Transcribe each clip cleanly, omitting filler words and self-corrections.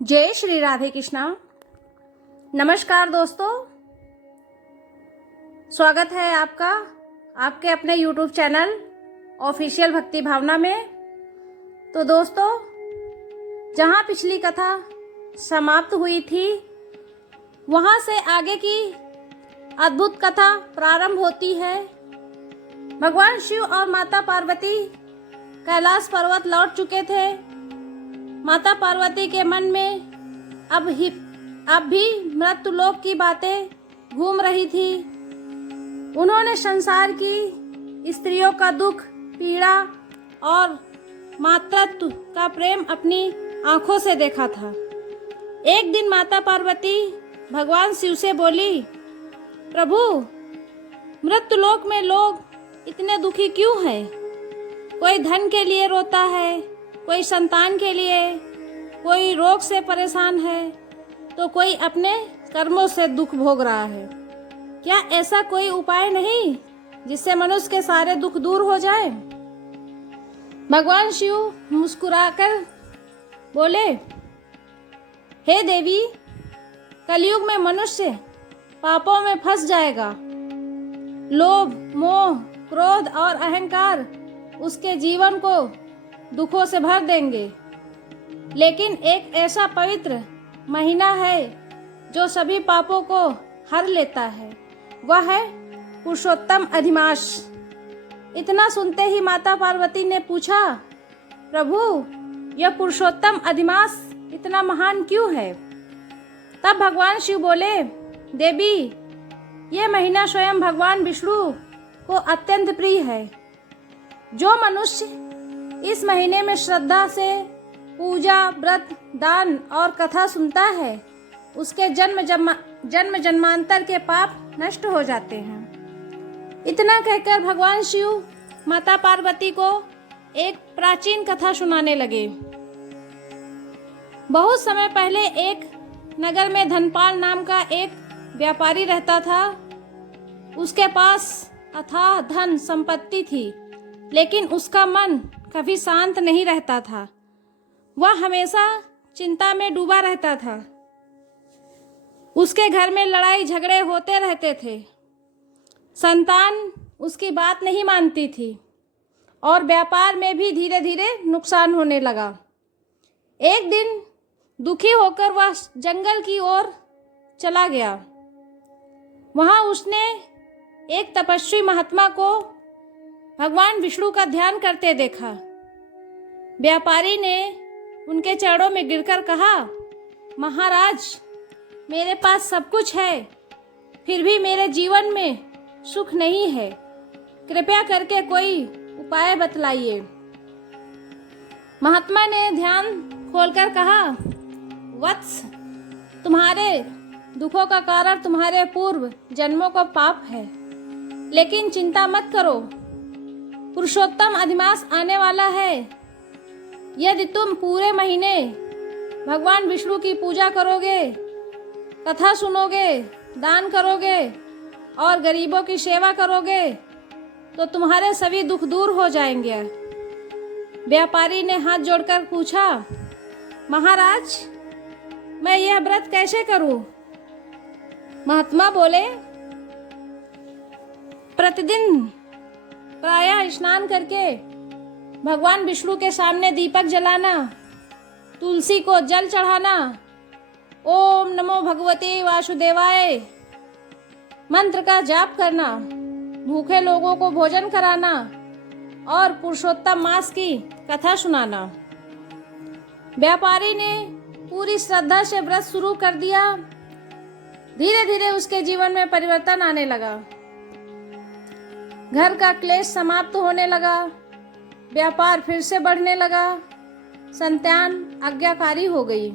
जय श्री राधे कृष्णा। नमस्कार दोस्तों, स्वागत है आपका आपके अपने YouTube चैनल ऑफिशियल भक्ति भावना में। तो दोस्तों, जहां पिछली कथा समाप्त हुई थी वहां से आगे की अद्भुत कथा प्रारंभ होती है। भगवान शिव और माता पार्वती कैलाश पर्वत लौट चुके थे। माता पार्वती के मन में अब भी मृत्युलोक की बातें घूम रही थी। उन्होंने संसार की स्त्रियों का दुख, पीड़ा और मातृत्व का प्रेम अपनी आंखों से देखा था। एक दिन माता पार्वती भगवान शिव से बोली, प्रभु, मृत्युलोक में लोग इतने दुखी क्यों हैं? कोई धन के लिए रोता है, कोई संतान के लिए, कोई रोग से परेशान है, तो कोई अपने कर्मों से दुख भोग रहा है। क्या ऐसा कोई उपाय नहीं जिससे मनुष्य के सारे दुख दूर हो जाए? भगवान शिव मुस्कुराकर बोले, हे देवी, कलयुग में मनुष्य पापों में फंस जाएगा। लोभ, मोह, क्रोध और अहंकार उसके जीवन को दुखों से भर देंगे। लेकिन एक ऐसा पवित्र महीना है जो सभी पापों को हर लेता है, वह है पुरुषोत्तम अधिमास। इतना सुनते ही माता पार्वती ने पूछा, प्रभु, यह पुरुषोत्तम अधिमास इतना महान क्यों है? तब भगवान शिव बोले, देवी, यह महीना स्वयं भगवान विष्णु को अत्यंत प्रिय है। जो मनुष्य इस महीने में श्रद्धा से पूजा, व्रत, दान और कथा सुनता है, उसके जन्म जन्मांतर के पाप नष्ट हो जाते हैं। इतना कहकर भगवान शिव माता पार्वती को एक प्राचीन कथा सुनाने लगे। बहुत समय पहले एक नगर में धनपाल नाम का एक व्यापारी रहता था। उसके पास अथाह धन संपत्ति थी, लेकिन उसका मन कभी शांत नहीं रहता था। वह हमेशा चिंता में डूबा रहता था। उसके घर में लड़ाई झगड़े होते रहते थे। संतान उसकी बात नहीं मानती थी और व्यापार में भी धीरे धीरे नुकसान होने लगा। एक दिन दुखी होकर वह जंगल की ओर चला गया। वहां उसने एक तपस्वी महात्मा को भगवान विष्णु का ध्यान करते देखा। व्यापारी ने उनके चरणों में गिरकर कहा, महाराज, मेरे पास सब कुछ है, फिर भी मेरे जीवन में सुख नहीं है। कृपया करके कोई उपाय बतलाइए। महात्मा ने ध्यान खोलकर कहा, वत्स, तुम्हारे दुखों का कारण तुम्हारे पूर्व जन्मों का पाप है। लेकिन चिंता मत करो, पुरुषोत्तम अधिमास आने वाला है। यदि तुम पूरे महीने भगवान विष्णु की पूजा करोगे, कथा सुनोगे, दान करोगे और गरीबों की सेवा करोगे, तो तुम्हारे सभी दुख दूर हो जाएंगे। व्यापारी ने हाथ जोड़कर पूछा, महाराज, मैं यह व्रत कैसे करूं? महात्मा बोले, प्रतिदिन प्रायः स्नान करके भगवान विष्णु के सामने दीपक जलाना, तुलसी को जल चढ़ाना, ओम नमो भगवते वासुदेवाय मंत्र का जाप करना, भूखे लोगों को भोजन कराना और पुरुषोत्तम मास की कथा सुनाना। व्यापारी ने पूरी श्रद्धा से व्रत शुरू कर दिया। धीरे धीरे उसके जीवन में परिवर्तन आने लगा। घर का क्लेश समाप्त होने लगा। व्यापार फिर से बढ़ने लगा। संतान आज्ञाकारी हो गई।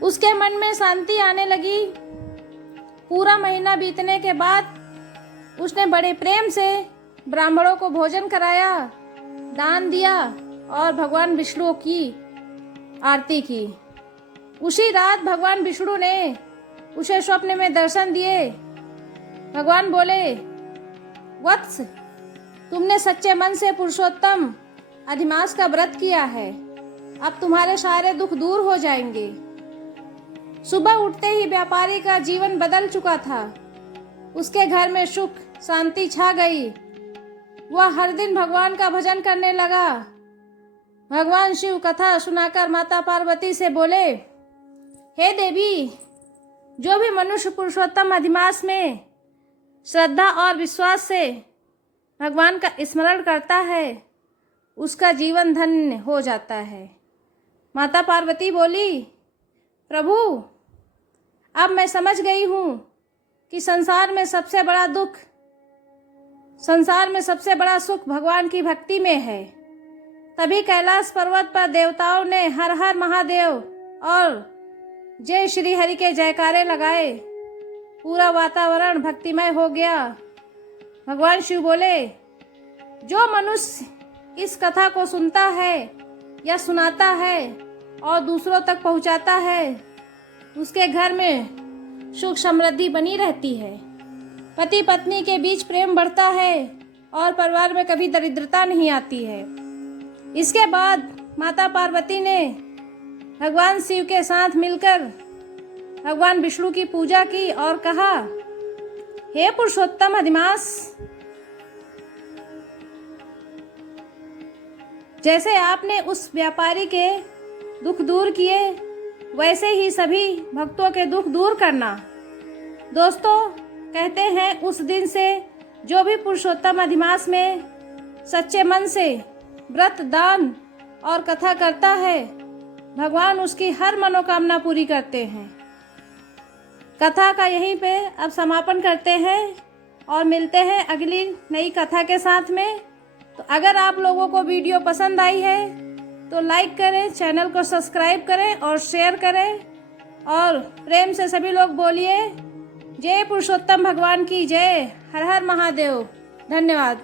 उसके मन में शांति आने लगी। पूरा महीना बीतने के बाद उसने बड़े प्रेम से ब्राह्मणों को भोजन कराया, दान दिया और भगवान विष्णु की आरती की। उसी रात भगवान विष्णु ने उसे स्वप्न में दर्शन दिए। भगवान बोले, वत्स, तुमने सच्चे मन से पुरुषोत्तम अधिमास का व्रत किया है। अब तुम्हारे सारे दुख दूर हो जाएंगे। सुबह उठते ही व्यापारी का जीवन बदल चुका था। उसके घर में सुख शांति छा गई। वह हर दिन भगवान का भजन करने लगा। भगवान शिव कथा सुनाकर माता पार्वती से बोले, हे देवी, जो भी मनुष्य पुरुषोत्तम अधिमास में श्रद्धा और विश्वास से भगवान का स्मरण करता है, उसका जीवन धन्य हो जाता है। माता पार्वती बोली, प्रभु, अब मैं समझ गई हूँ कि संसार में सबसे बड़ा सुख भगवान की भक्ति में है। तभी कैलाश पर्वत पर देवताओं ने हर हर महादेव और जय श्री हरि के जयकारे लगाए। पूरा वातावरण भक्तिमय हो गया। भगवान शिव बोले, जो मनुष्य इस कथा को सुनता है या सुनाता है और दूसरों तक पहुंचाता है, उसके घर में सुख समृद्धि बनी रहती है। पति पत्नी के बीच प्रेम बढ़ता है और परिवार में कभी दरिद्रता नहीं आती है। इसके बाद माता पार्वती ने भगवान शिव के साथ मिलकर भगवान विष्णु की पूजा की और कहा, हे पुरुषोत्तम अधिमास, जैसे आपने उस व्यापारी के दुख दूर किए, वैसे ही सभी भक्तों के दुख दूर करना। दोस्तों, कहते हैं उस दिन से जो भी पुरुषोत्तम अधिमास में सच्चे मन से व्रत, दान और कथा करता है, भगवान उसकी हर मनोकामना पूरी करते हैं। कथा का यहीं पे अब समापन करते हैं और मिलते हैं अगली नई कथा के साथ में। तो अगर आप लोगों को वीडियो पसंद आई है तो लाइक करें, चैनल को सब्सक्राइब करें और शेयर करें और प्रेम से सभी लोग बोलिए, जय पुरुषोत्तम भगवान की जय। हर हर महादेव। धन्यवाद।